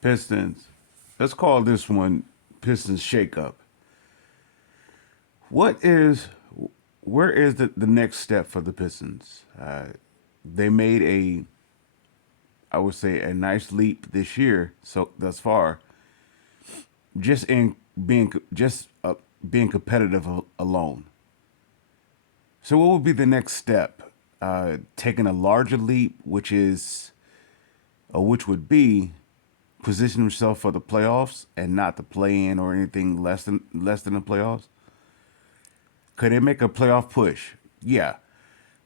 Pistons. Let's call this one Pistons Shake Up. What is, where is the next step for the Pistons? They made I would say, a nice leap this year. So thus far, just in being competitive alone. So what would be the next step? Taking a larger leap, which would be position himself for the playoffs and not the play-in or anything less than the playoffs. Could they make a playoff push? Yeah.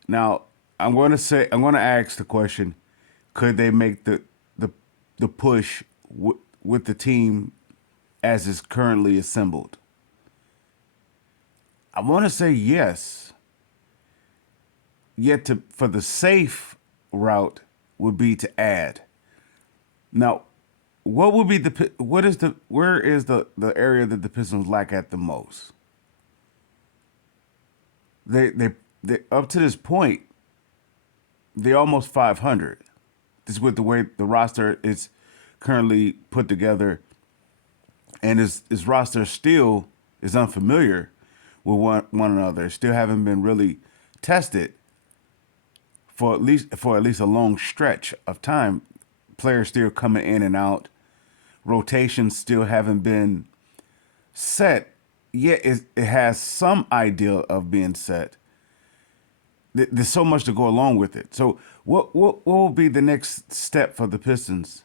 Now I'm going to ask the question: could they make the the push with the team as is currently assembled? I want to say yes. Yet for the safe route would be to add. Now, what would be where is the area that the Pistons lack at the most? They up to this point they almost 500. This with the way the roster is currently put together, and his roster still is unfamiliar with one another. Still haven't been really tested for at least a long stretch of time. Players still coming in and out. Rotations still haven't been set. Yet it has some idea of being set. There's so much to go along with it. So what will be the next step for the Pistons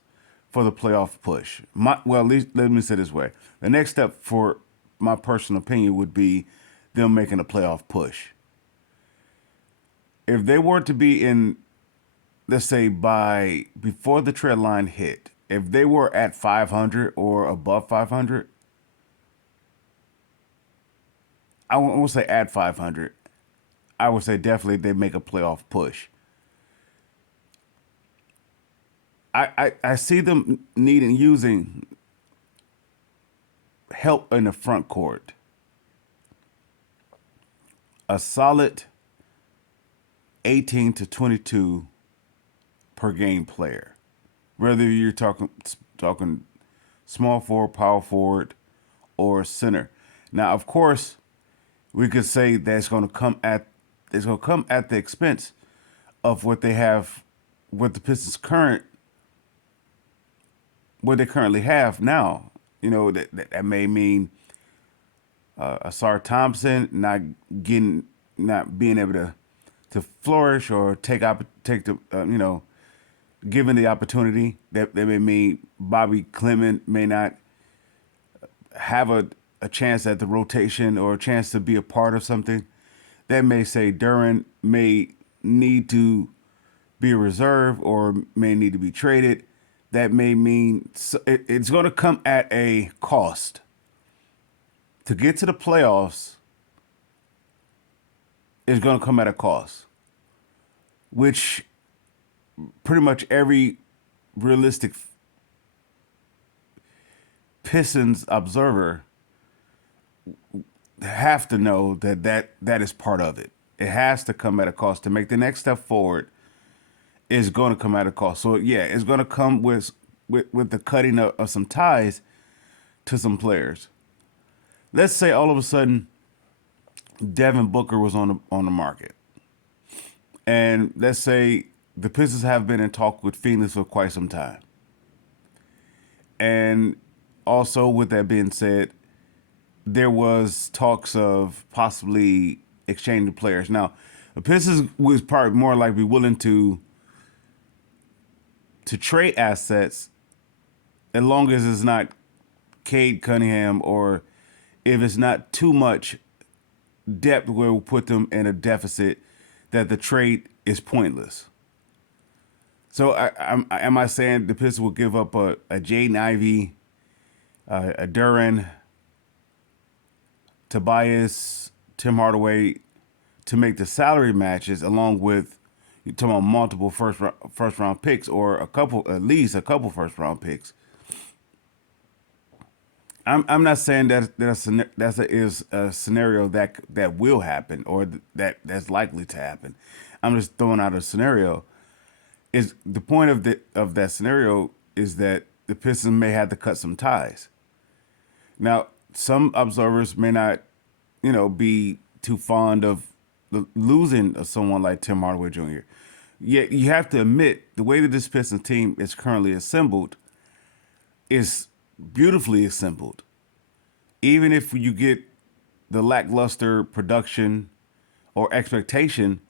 for the playoff push? Well, at least let me say it this way: the next step, for my personal opinion, would be them making a playoff push. If they were to be in, let's say by before the trade line hit, if they were at 500 or above 500, I won't say at 500. I would say definitely they make a playoff push. I see them using help in the front court. A solid 18 to 22 per game player. Whether you're talking small forward, power forward, or center. Now, of course, we could say that it's going to come at the expense of what they have, what the Pistons what they currently have now. That may mean Asar Thompson not being able to flourish or take the given the opportunity. That may mean Bobby Clement may not have a chance at the rotation or a chance to be a part of something. That may say Duran may need to be a reserve or may need to be traded. That may mean it's going to come at a cost. To get to the playoffs is going to come at a cost, which pretty much every realistic Pistons observer have to know that is part of it. It has to come at a cost. To make the next step forward is going to come at a cost. So yeah, it's going to come with the cutting of some ties to some players. Let's say all of a sudden Devin Booker was on the market, and let's say the Pistons have been in talk with Phoenix for quite some time. And also, with that being said, there was talks of possibly exchanging players. Now, the Pistons was probably more likely willing to trade assets as long as it's not Cade Cunningham, or if it's not too much depth where we'll put them in a deficit that the trade is pointless. So am I saying the Pistons will give up a Jaden Ivey, a Duran, Tobias, Tim Hardaway to make the salary matches, along with you talking about multiple first round picks, or at least a couple first round picks? I'm not saying that is a scenario that will happen, or that's likely to happen. I'm just throwing out a scenario. Is the point of that scenario is that the Pistons may have to cut some ties. Now, some observers may not, be too fond of losing of someone like Tim Hardaway Jr. Yet you have to admit the way that this Pistons team is currently assembled is beautifully assembled. Even if you get the lackluster production or expectation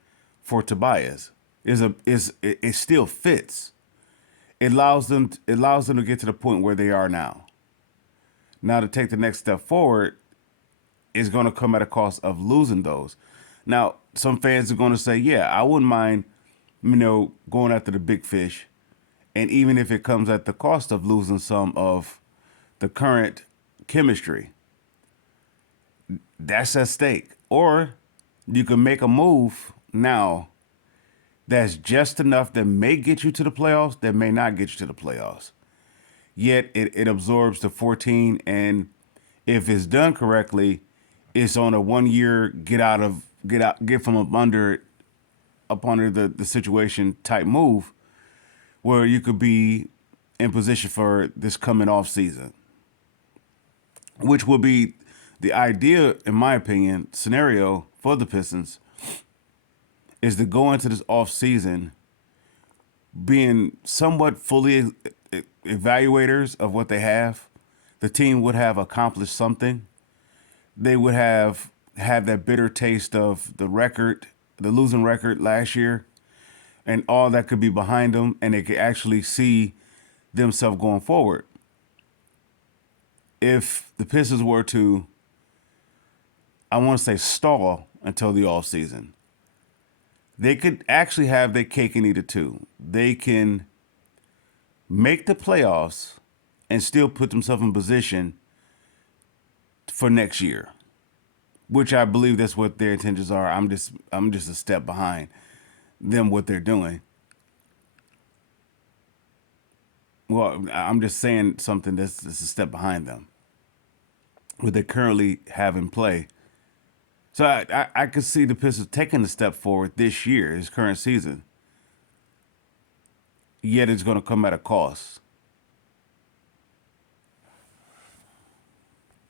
for Tobias, it still fits. It allows them to get to the point where they are now. Now to take the next step forward is going to come at a cost of losing those. Now, some fans are going to say, "Yeah, I wouldn't mind, going after the big fish, and even if it comes at the cost of losing some of the current chemistry, that's at stake." Or you can make a move now that's just enough that may get you to the playoffs, that may not get you to the playoffs. Yet it absorbs the 14, and if it's done correctly, it's on a 1 year get from up under the situation type move, where you could be in position for this coming off season, which will be the idea, in my opinion, scenario for the Pistons, is to go into this off season being somewhat fully evaluators of what they have. The team would have accomplished something. They would have had that bitter taste of the losing record last year, and all that could be behind them, and they could actually see themselves going forward. If the Pistons were to, I want to say, stall until the off season, they could actually have their cake and eat it too. They can make the playoffs and still put themselves in position for next year, which I believe that's what their intentions are. I'm just a step behind them, what they're doing. Well, I'm just saying something that's a step behind them, what they currently have in play. So I could see the Pistons taking a step forward this year, this current season. Yet it's going to come at a cost.